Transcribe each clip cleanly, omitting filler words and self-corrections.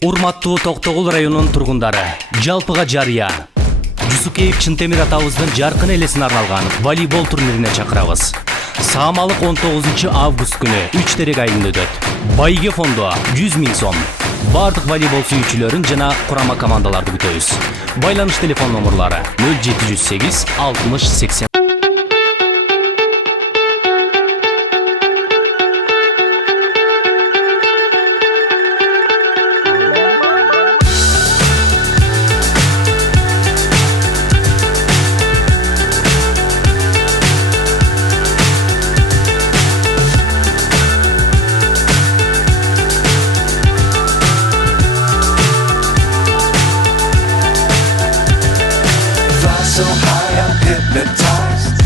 Урматтуу Токтогул районунун тургундары, жалпыга жарыя. Жусукеев Чынтемир атабыздын жаркын элесине арналган волейбол турнирине чакырабыз. Саамалык 19 август күнү 3 терек айында өтөт. Байге фонду 100 000 сом. Бардык волейбол сүйүүчүлөрүн жана курама командаларды күтөбүз. Байланыш телефон номерлары 0708 60 80. So high I'm hypnotized.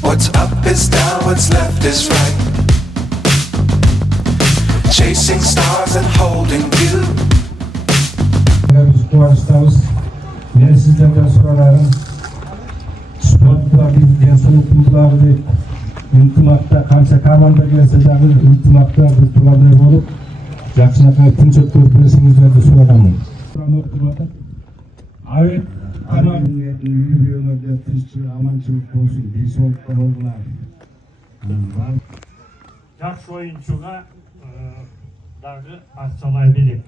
What's up is down, what's left is right. Chasing stars and holding you. Biz kuvvaçtayız. Ben sizlerden sorarım. Sportlar biz gençlikler ultimakta kança komanda gelse de ultimakta biz problem olup yakışıklı tümçek körpüsümüzde sorarım. Evet. Tamam. Videolarda tırçı amançılık olsun. Bir soğukta oldular. Жақсы ойыншыға дағы ақшалай берек.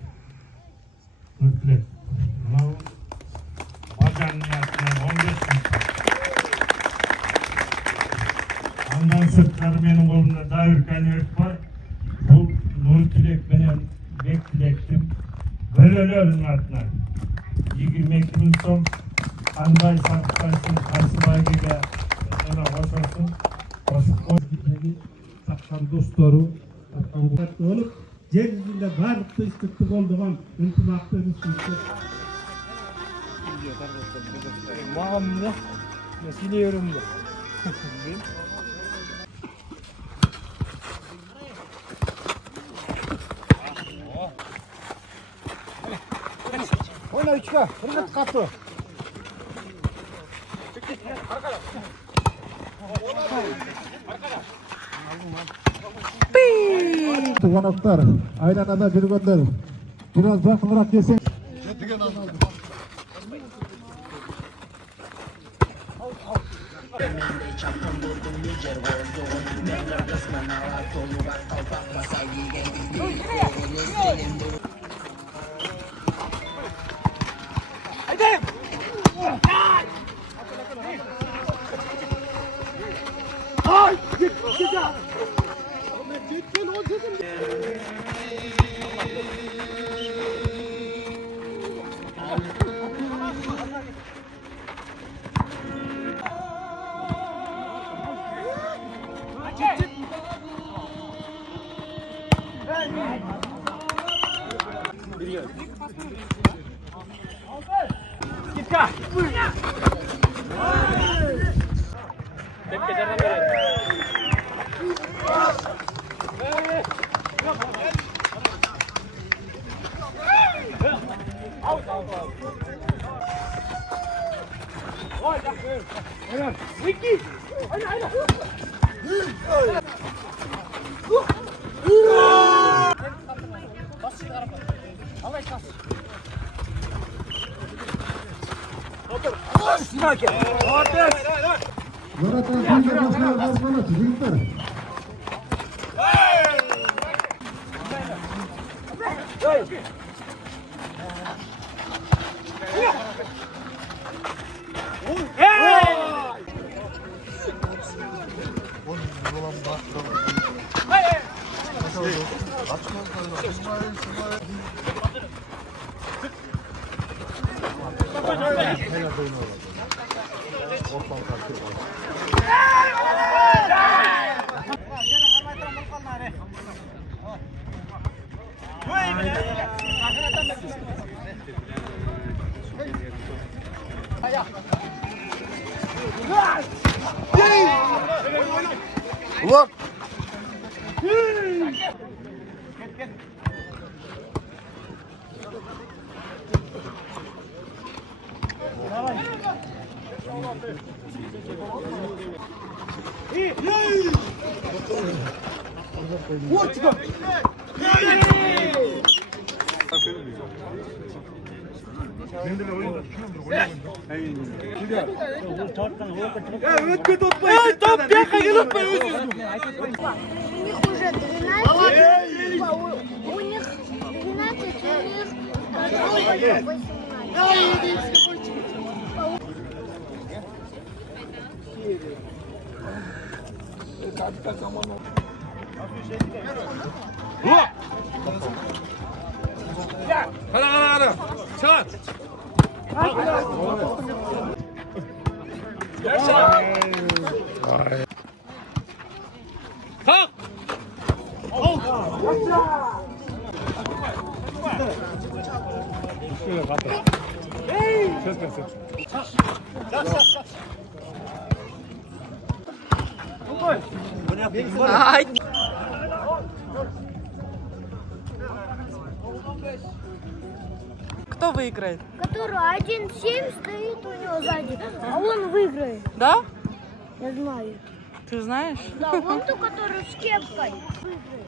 Мүмкілік. Мынау Бажанның атынан 15 мың. Андан сырттары менің қолымда Дайыр конверт бар. Бұл Нұртілек менен Бектілектің бөлөлерінің атынан 22 000 сом. Қандай сақтайсың, Қасыбайгеге жана қосасын. Қосып қойдығы таққан достары таққан бұлатты олып, жер жүзінде барлық түйістікті болдыған үнтімақты үстікті. Мағам не? Силе өрімді. Oyna üçka, fırlat katı. Tuganaklar, ayranada жүргөндөр. Biraz bakımırak gelsin. Zaten şimdi başına basmana çocuklar. Ulan! Вот У них уже 12, у них 12, у них 18. Кто выиграет? Который 1-7 стоит у него сзади, а он выиграет. Да? Я знаю. Ты знаешь? Да, вон ту, который с кепкой. Выиграет.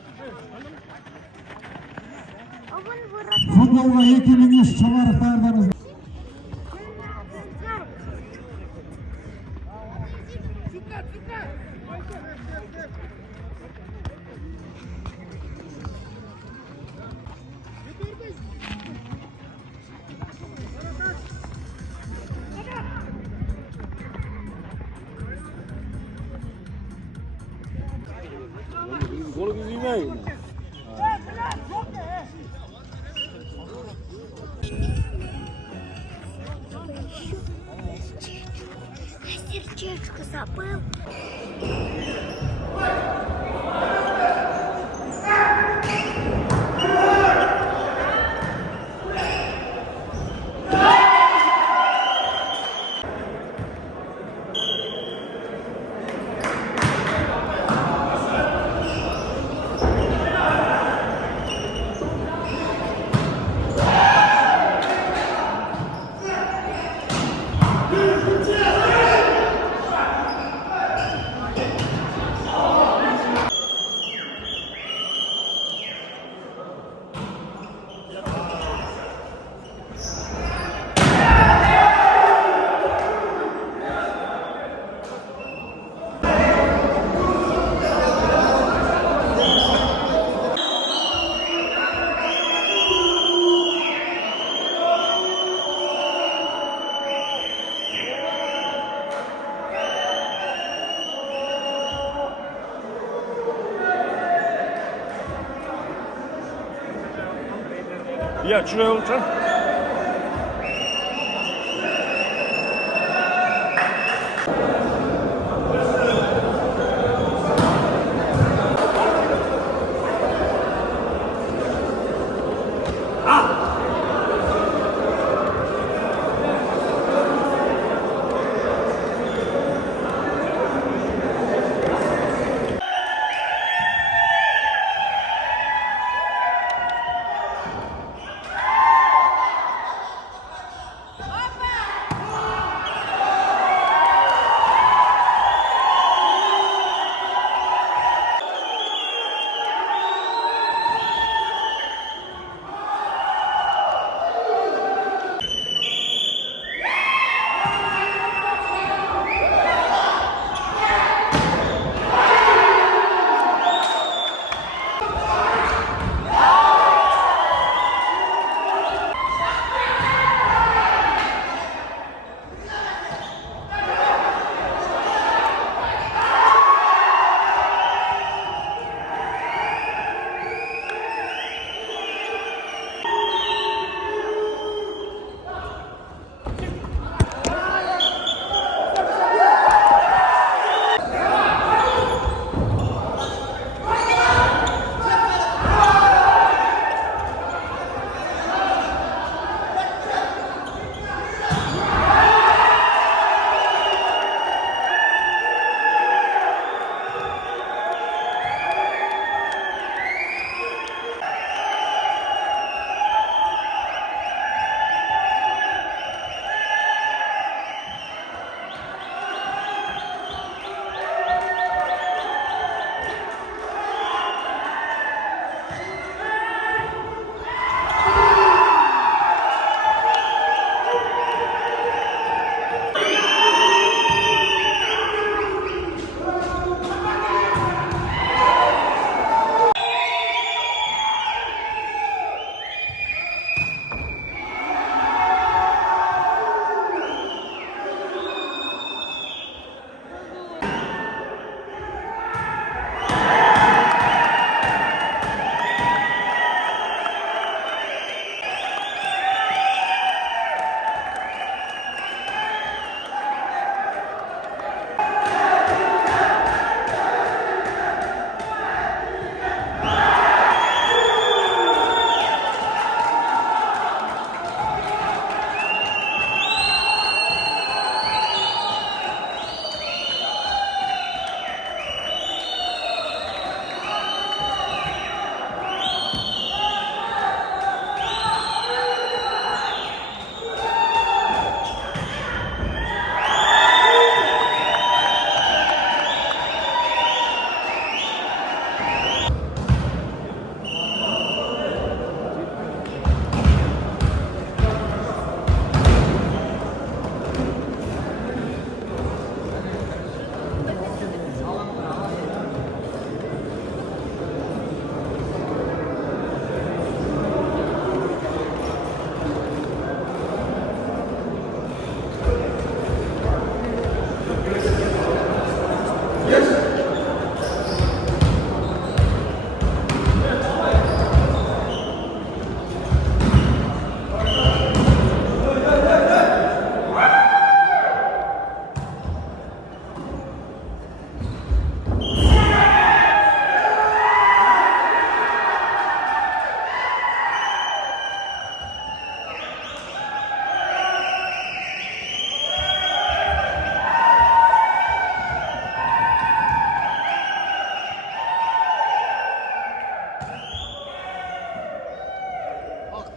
А вон вратарь. Футболға 2 минут шамар даярдаңыз. Сердечко забыл. Ya şuraya olsan.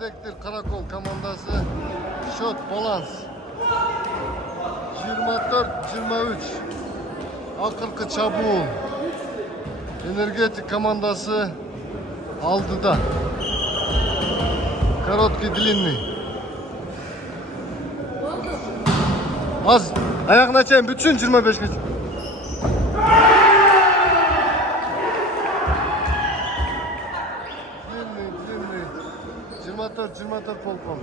Aktektir Karakol komandası şut balans 24-23 Akırkı Çabuğul Energetik komandası aldıda Karotki Dilinli az ayakını açayım bütün 25 geç. Dilinli 24 polkolu.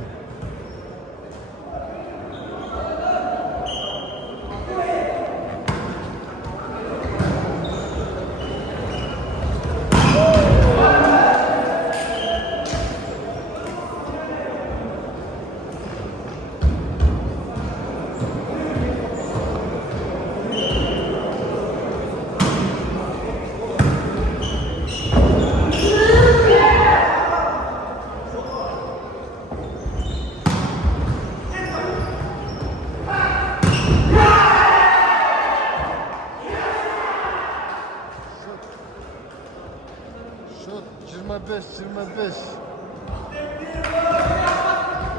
Şut 25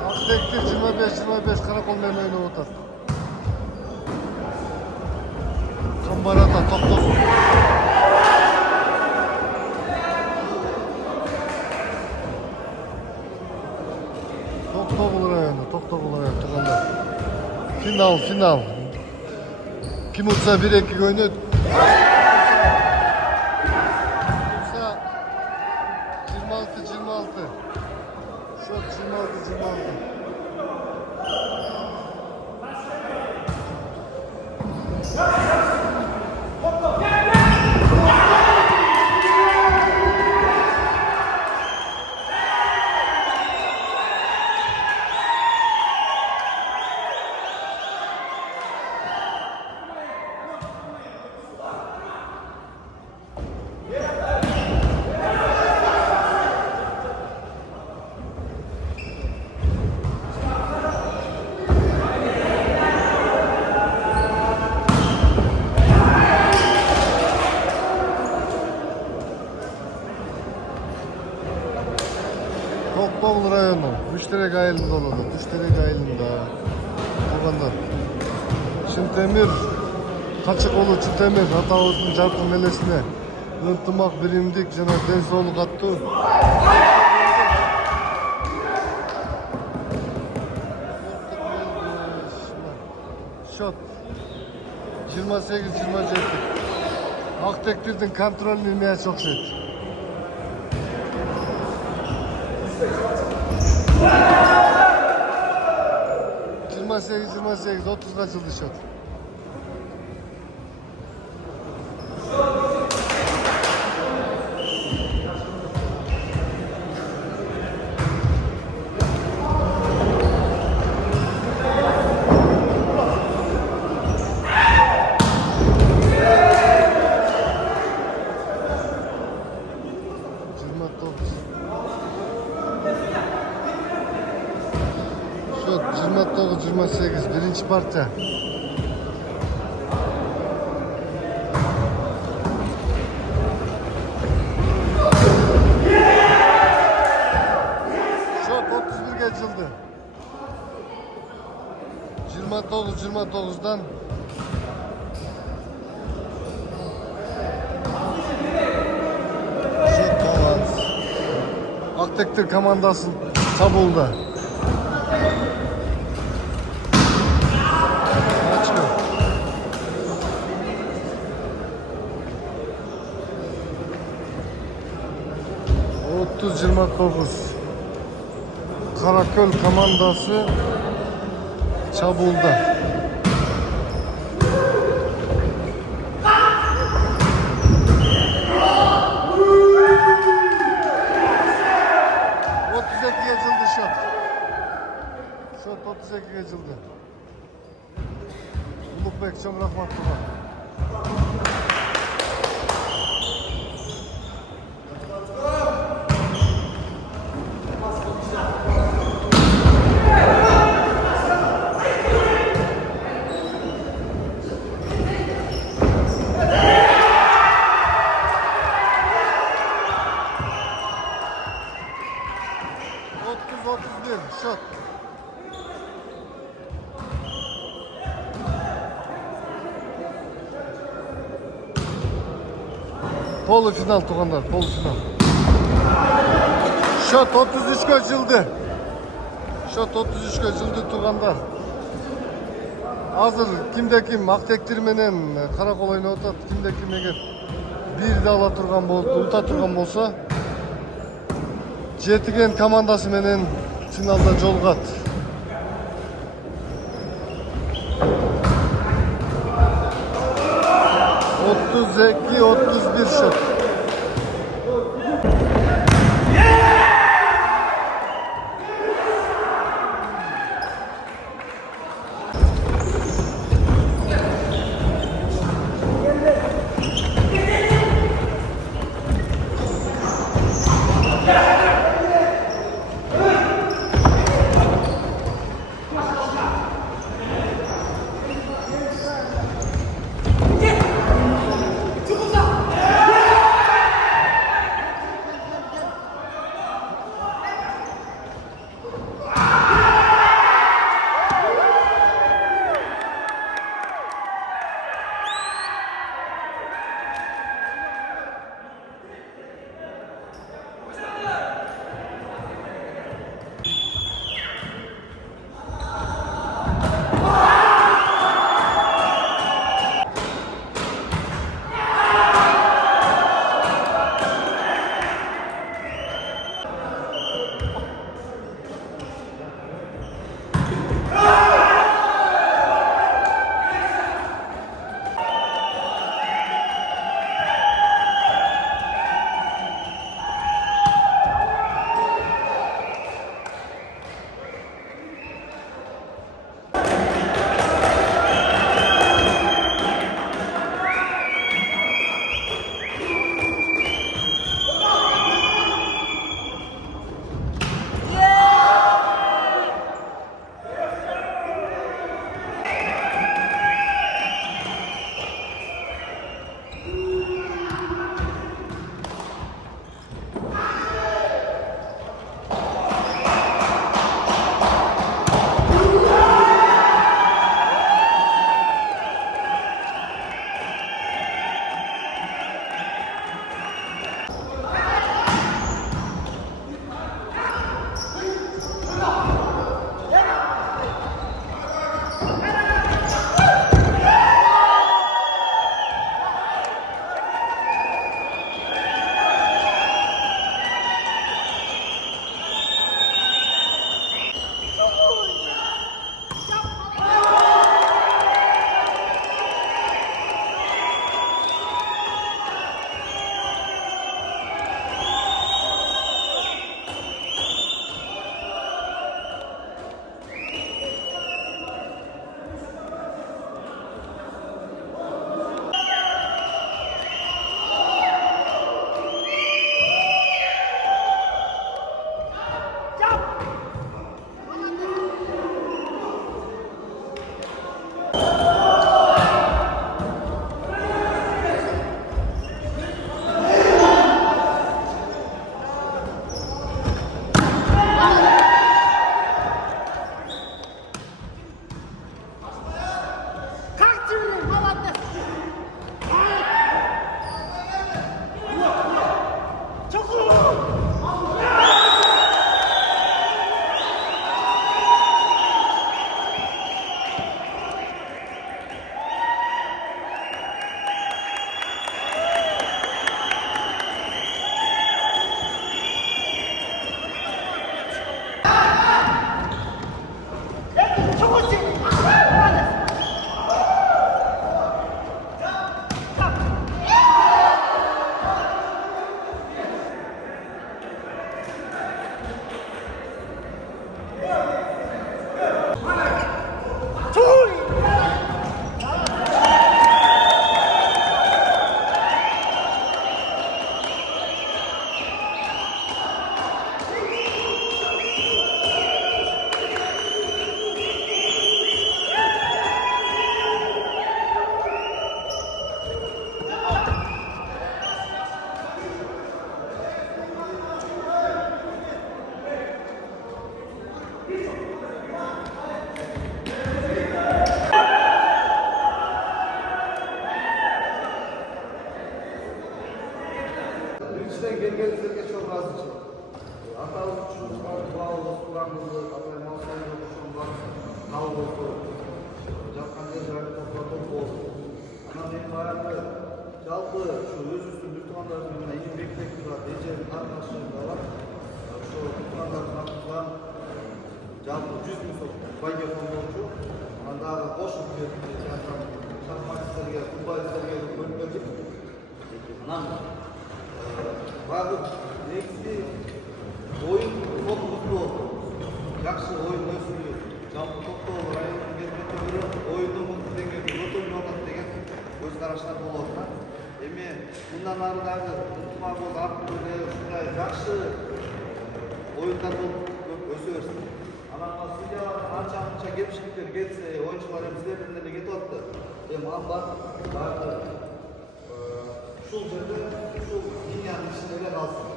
Aktektir 25 Karakol memeğine otar. Kambarata tok. Tok olur ayağında, tok. Final. Kim uçsa 1-2 oynuyor. Uçsa 26. Şut 26. Tokbol rayonu, Müşterek ayılında oldu. Müşterek ayılında. Koganda. Çintemir, Kaçıkoğlu Çintemir, Hatavuz'un Carpın Melesine. Intımak birimdik, jana densoğluk attı. Şot. 28-27. Aktektir'den kontrolünü ilmeye çok şey. %28, 30 kaçıldı şut. Şut 29-28 birinci parça. Şut 31 geçildi. 29-29'dan şut balans. Aktektir komandası Sabul'da. Açmıyor. Otuz 29 Karaköl komandası Çabul'da. Geçildi şut. Şut 32 geçildi. Ulukbek çok rahmetli. Çetin, şut. Polufinal Tuğanlar, polufinal. Şut 33'e cildi. Şut 33'e cildi Tuğanlar. Hazır kimde kim Aktektir menen Karakol oynup atат. Kimde kim eger bir de ала турган болуп, ута турган болсо, жетиген командасы менен финалда жолугат. Otuz iki, 31 şut. Berdiklerinize çok razı. Atamız için bağlı kullanımızı, atayın alsaydı oluşumlar, nal oldu. Japkan yerleri toplatıp oldu. Ana benim hayatı, жалпы şu öz üstü Lütfanlarımla iyi bekledik var. Ece'nin arkadaşlarında var. Şu Lütfanların attılan жалпы 100 bin sok bayge fondoğucu. Andağı koşup verdiğinde şahmatçılarga, futbolcularga bölümlerdik. Anam, bagıp, negizgi oyun çok mutlu oldu. Жақсы ойын өсіру, жалпы топтау районның бербеттері ойынды мықты деген, өтім жолдат деген көзқараштар болады. Эми мындан арыдағы ынтыма бол артында ушундай жакшы ойындар болуп өсө берсин. Анан судьялар анча кемшиликтер кетсе, оюнчулар эми силерден эле кетип атты. Эми ал барды ушул жерде ушул линиянын ичинде эле калсын.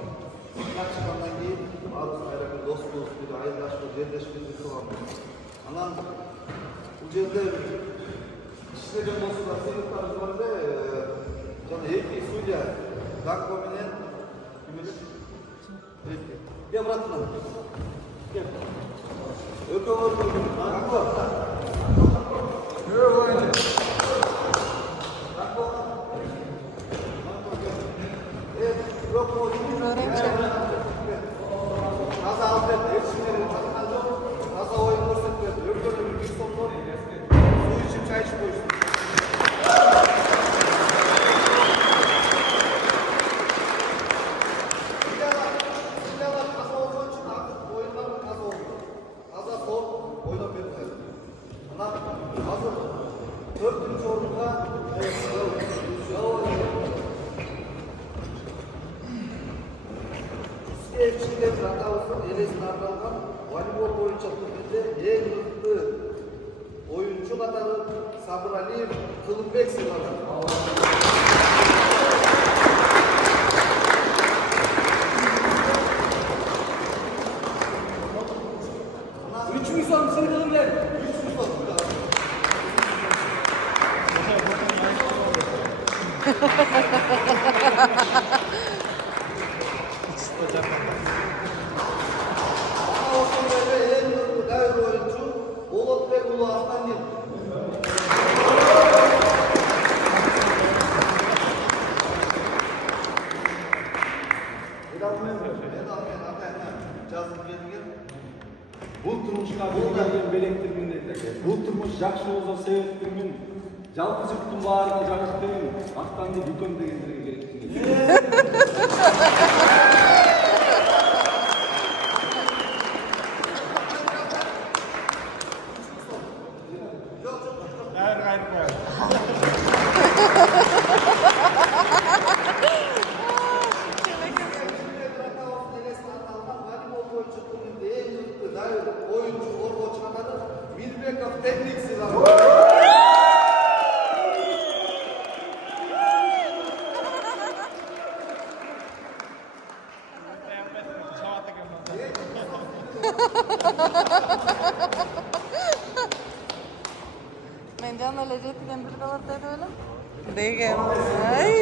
Çıkandan кейін арыз кайракы доспуз, бир айылдашпыз, жерлешпиз туганбыз. Анан бул жерде иштеген болсо да сыйлыктарыбыз бар эле. Жана эки судья Дако менен ким эле? Кел братынан. Кел. Экөө Дако. Таза алып берді, ешкімдері жатқан жоқ, таза ойын көрсетпеді, өркені бір стомдор, су ішіп, чай ішіп қойсын. Силиялар таза болған үшін ақтық ойынлардың таза oldu. Таза сол ойнап берді. Мына қазір 4-ші орынға Evçilerin atağımızın elesine arnalgan volleybol boyunca turnirde en mutlu oyuncu katarı Sabır Aliyev Kılımbek sınavı. 3 mü son seni Kılımbek? 3 mü son? Бұл тұрмышқа берген белектірмін дейді. Бұл тұрмыш жақсы болса себептірмін. Жалпы жұрттың барлығы жарықтырмын. Ақтанды дүкен дегендерге керексің. Teknik silah. Mendian ölecek diyen bir kalar dedi öyle. Değil. Ay.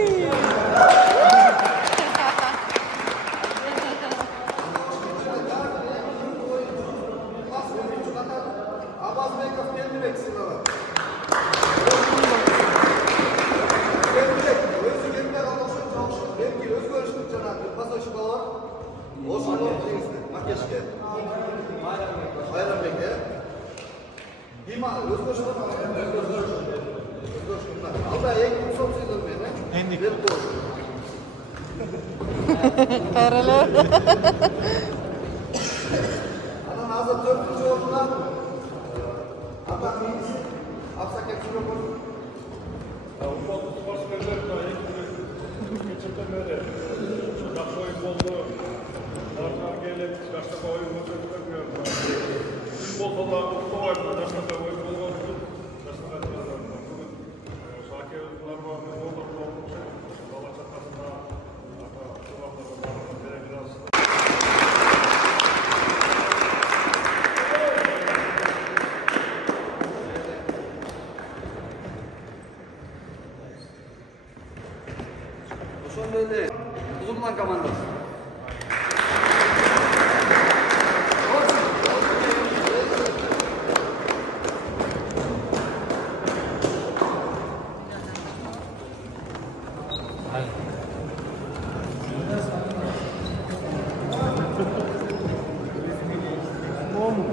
Abazbekov Gelmibek sınavı. Özü gelmeye kalmışsın çalışın. Belki öz görüşlük canaklı. Pasajı var. Olsun o denizde. Makeşke. Bayram Dima, öz görüşlük var. Öz görüşlük var. Alda en kusur sayılır beni. Endik. Ver doğru. Karalı. Anan hazır 4. orduda Atan neyisi? Aksak eksik olur. Ufaklı sporcular da geçirden beri жақсы ойын болды. Арқаға келіп, жақсы ойын өте көрмеймін. Болса да ұлттық ойын, жақсы ойын болған үшін жақсы нәтижелер. Бүгін шакерлер бар, олар болған бала шақасына Ошондой эле Кызылман командасы.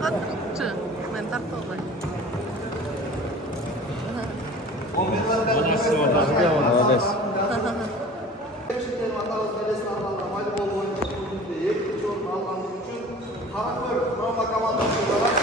Tatlıkçı. Ben tatlı olayım. Şekerim atamız Meles'in anlamda voleybol oyuncusu bugün de yektinci orunu almandığı için Karaköy Roma komandası olarak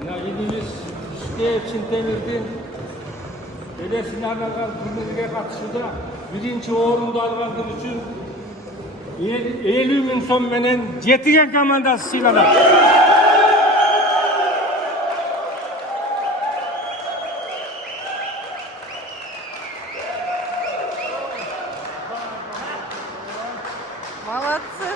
Mına ilimiz Yusuf Çintemir'den Elesini arnagan turnirге katışıda birinci orunda algandığım için 50 bin son menen Jetigen komandası sıyladı. Молодцы.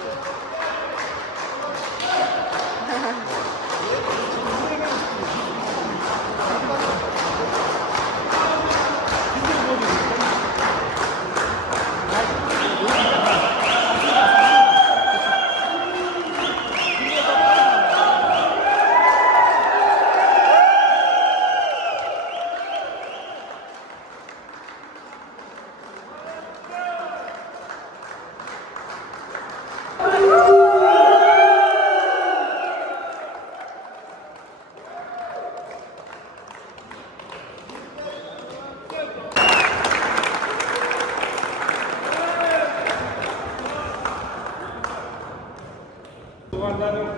Duvarlarım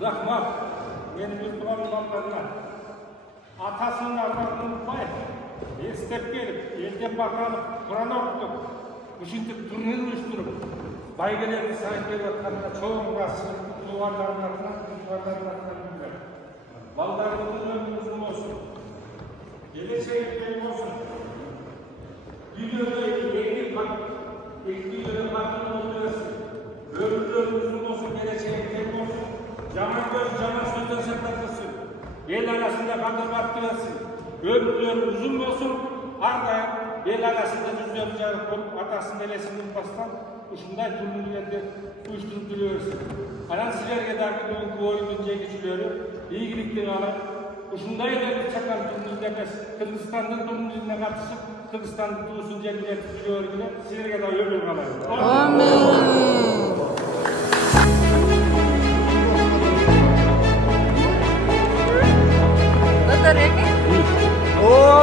bırakmak benim Müslüman imamlarına atasının armağanını unutmayın. Estep gelip, elden bakanıp, Kur'an okutup, uşintip turnir uyuşturup, baygelerdi sahipleri vatanına çoğun karşılıklı duvarların ardından bilgiler. Ballarımızın ömrümüzün olsun. Geleceğin olsun. Dünyada ektiği dönem hakkını oluyorsun. Ömrümüzün olsun, geleceğin olsun. Canan göz, canan sözden saklatılsın. El arasında kandırmaktırasın. Ömrüm uzun olsun. Arda el arasında düzlem carıp olup atasının elesinin bastan uşunday turnirlerde uyuşturup duruyorsun. Anan sizlerge dahi bu oyunun geçileri iyilikten alan uşunday da bir çakan turnirlerde Kırgızistan'ın turnirine katışıp Kırgızistan'ın tulusun cenneti biliyor gibi sizlerge dahi ömür kalan. Amin. Dokter Eki? Oo!